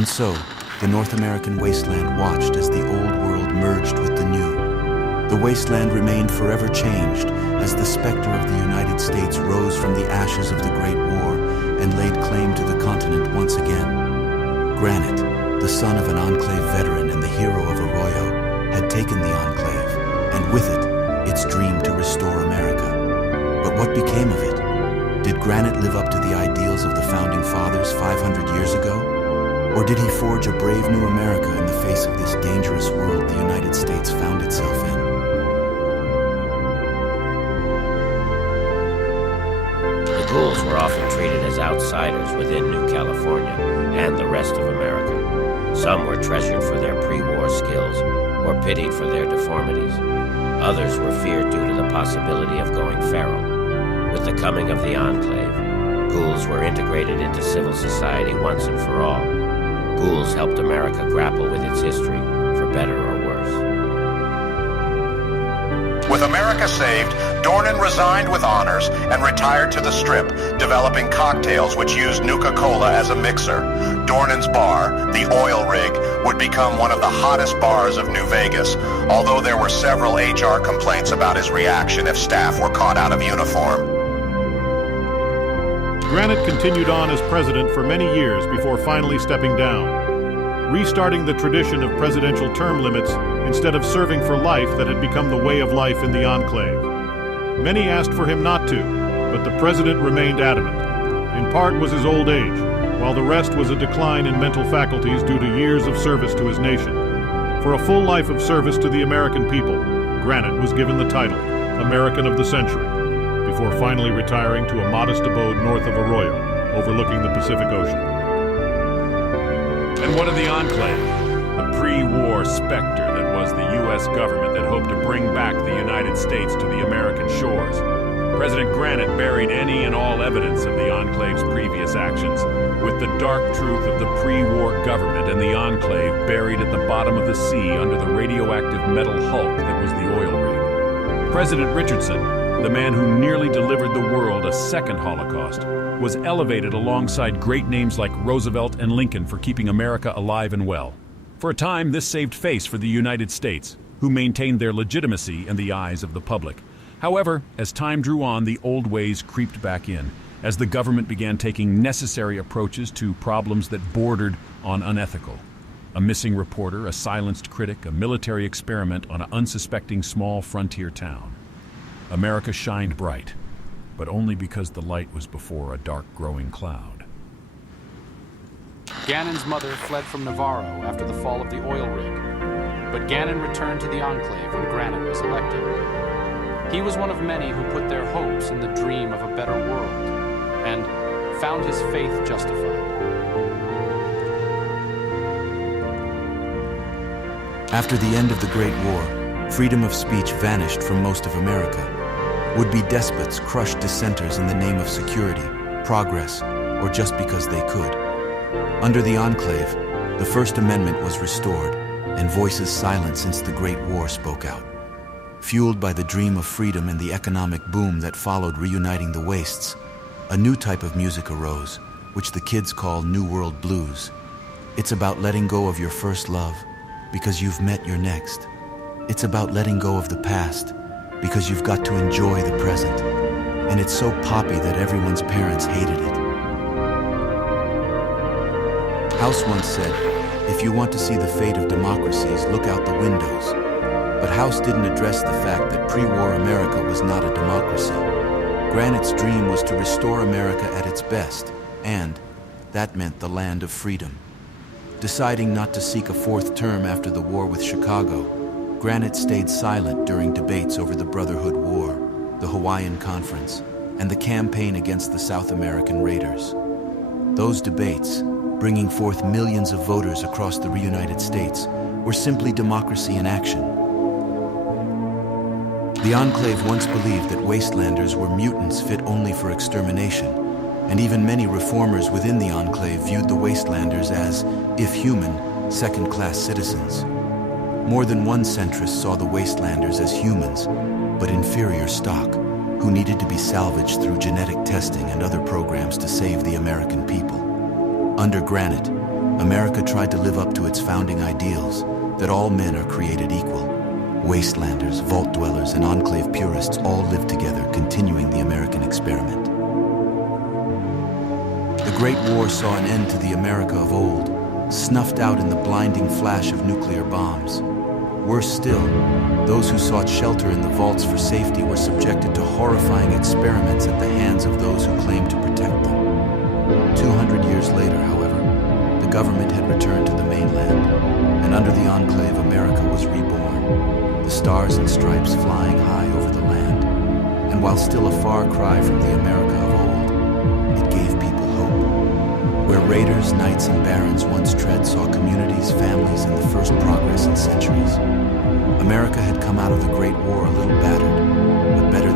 And so, the North American wasteland watched as the old world merged with the new. The wasteland remained forever changed as the specter of the United States rose from the ashes of the Great War and laid claim to the continent once again. Granite, the son of an Enclave veteran and the hero of Arroyo, had taken the Enclave, and with it, its dream to restore America. But what became of it? Did Granite live up to the ideals of the Founding Fathers 500 years ago? Or did he forge a brave new America in the face of this dangerous world the United States found itself in? The Ghouls were often treated as outsiders within New California and the rest of America. Some were treasured for their pre-war skills or pitied for their deformities. Others were feared due to the possibility of going feral. With the coming of the Enclave, Ghouls were integrated into civil society once and for all. Ghouls helped America grapple with its history, for better or worse. With America saved, Dornan resigned with honors and retired to the Strip, developing cocktails which used Nuka-Cola as a mixer. Dornan's bar, the Oil Rig, would become one of the hottest bars of New Vegas, although there were several HR complaints about his reaction if staff were caught out of uniform. Granite continued on as president for many years before finally stepping down, restarting the tradition of presidential term limits instead of serving for life that had become the way of life in the Enclave. Many asked for him not to, but the president remained adamant. In part was his old age, while the rest was a decline in mental faculties due to years of service to his nation. For a full life of service to the American people, Granite was given the title American of the Century, before finally retiring to a modest abode north of Arroyo, overlooking the Pacific Ocean. And what of the Enclave? The pre-war specter that was the U.S. government that hoped to bring back the United States to the American shores. President Granite buried any and all evidence of the Enclave's previous actions, with the dark truth of the pre-war government and the Enclave buried at the bottom of the sea under the radioactive metal hulk that was the oil rig. President Richardson, the man who nearly delivered the world a second Holocaust, was elevated alongside great names like Roosevelt and Lincoln for keeping America alive and well. For a time, this saved face for the United States, who maintained their legitimacy in the eyes of the public. However, as time drew on, the old ways creeped back in, as the government began taking necessary approaches to problems that bordered on unethical. A missing reporter, a silenced critic, a military experiment on an unsuspecting small frontier town. America shined bright, but only because the light was before a dark growing cloud. Gannon's mother fled from Navarro after the fall of the oil rig, but Gannon returned to the Enclave when Granite was elected. He was one of many who put their hopes in the dream of a better world, and found his faith justified. After the end of the Great War, freedom of speech vanished from most of America. Would-be despots crushed dissenters in the name of security, progress, or just because they could. Under the Enclave, the First Amendment was restored, and voices silent since the Great War spoke out. Fueled by the dream of freedom and the economic boom that followed reuniting the wastes, a new type of music arose, which the kids call New World Blues. It's about letting go of your first love, because you've met your next. It's about letting go of the past, because you've got to enjoy the present. And it's so poppy that everyone's parents hated it. House once said, if you want to see the fate of democracies, look out the windows. But House didn't address the fact that pre-war America was not a democracy. Granite's dream was to restore America at its best, and that meant the land of freedom. Deciding not to seek a fourth term after the war with Chicago, Granite stayed silent during debates over the Brotherhood War, the Hawaiian Conference, and the campaign against the South American Raiders. Those debates, bringing forth millions of voters across the reunited states, were simply democracy in action. The Enclave once believed that wastelanders were mutants fit only for extermination, and even many reformers within the Enclave viewed the wastelanders as, if human, second-class citizens. More than one centrist saw the wastelanders as humans, but inferior stock, who needed to be salvaged through genetic testing and other programs to save the American people. Under Granite, America tried to live up to its founding ideals, that all men are created equal. Wastelanders, vault dwellers, and enclave purists all lived together, continuing the American experiment. The Great War saw an end to the America of old, snuffed out in the blinding flash of nuclear bombs. Worse still, those who sought shelter in the vaults for safety were subjected to horrifying experiments at the hands of those who claimed to protect them. 200 years later, however, the government had returned to the mainland, and under the enclave, America was reborn, the stars and stripes flying high over the land. And while still a far cry from the America of old, it gave people hope. Where raiders, knights, and barons once tread saw communities, families, and the first progress in centuries. America had come out of the Great War a little battered, but better